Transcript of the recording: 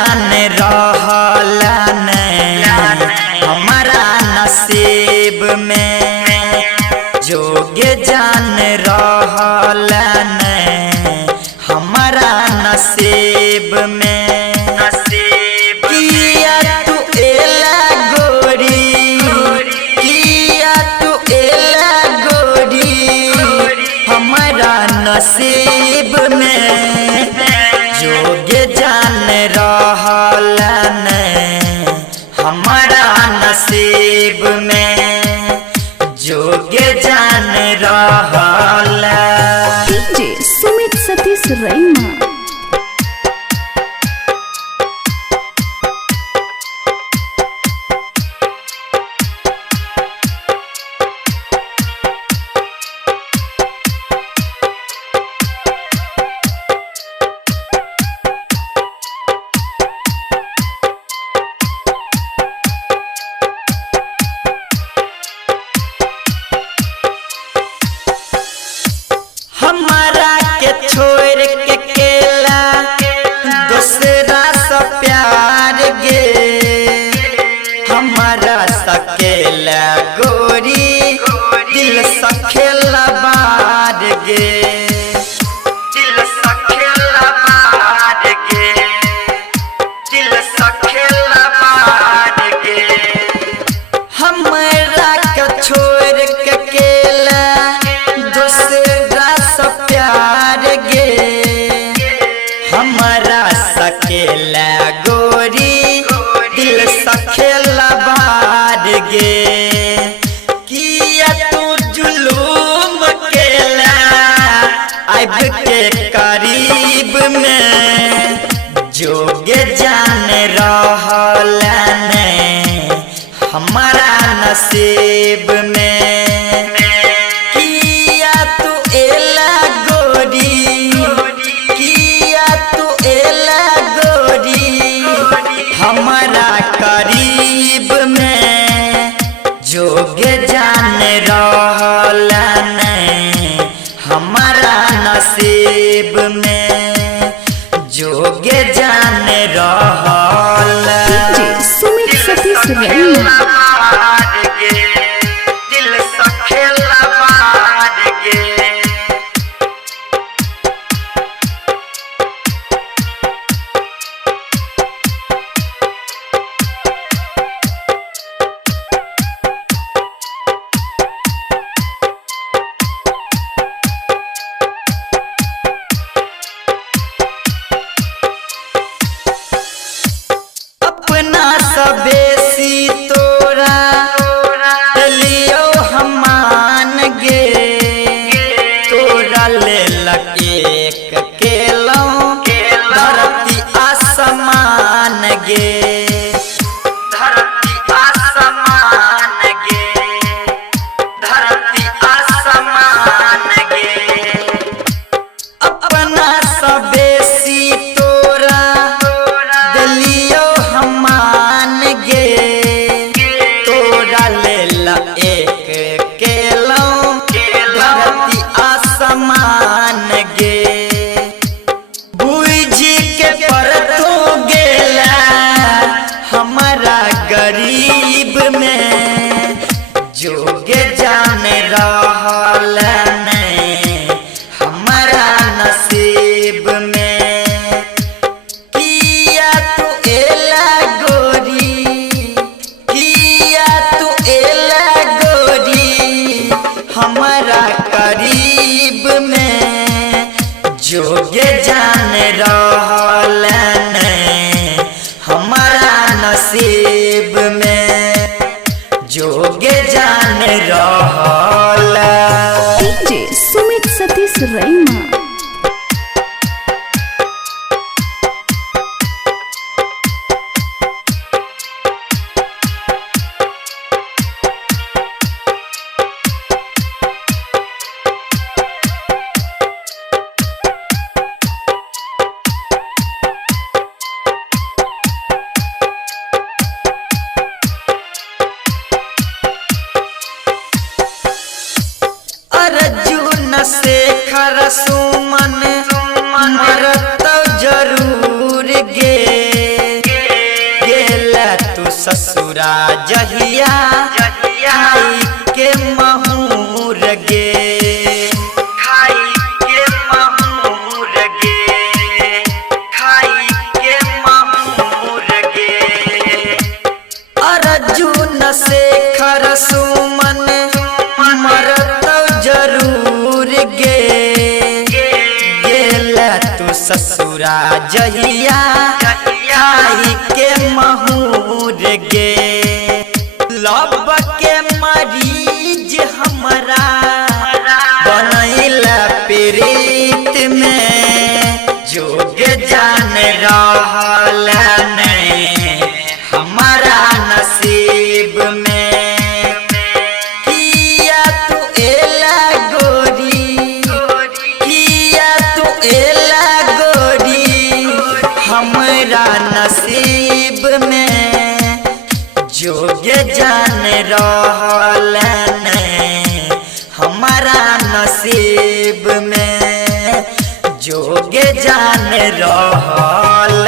जान रहलन हमारा नसीब में, जोगे जान रहलन हमारा नसीब में। किया तू एला गोरी, किया तू एला गोरी हमारा नसीब में, जोगे जान रहलन हमारा नसीब में, जोगे जान रहलन। डीजे सुमित सतीश रैना। हमारा के छोड़ के केला दूसरा सा प्यार गे, हमारा सकेला गोरी दिल सखेला बार गे, दिल सखेला बार गे, दिल सखेला बार गे। हमारा के छोड़ के केला दूसरा सा प्यार गे, हमारा सकेला गोरी दिल सखेला बार गे। किया तू जुलूम केला आइब के करीब में, जोगे जान रहलन हमारा नसीब में। किया तू एला गोरी, किया तू एला गोरी हमारा करीब में, जोगे जान रहलन हमारा नसीब में, जोगे जान रहलन। डीजे सुमित सतीश रैना। दिल ससुरा जहिया खाई के महूर गे, खाई के महूर गे, खाई के महूर गे। अर्जुन शेखर सुमन मरत जरूर गे, गेला तू ससुरा जहिया खाई के महूर गे। लब के मरीज हमरा बनैला प्रीत में, जोग जान रहल नहीं हमारा नसीब में। किया तू एला गोरी, किया तू एला गोरी हमरा नसीब में, जोग जान रहल नहीं हमारा नसीब में, जोग जान रहल।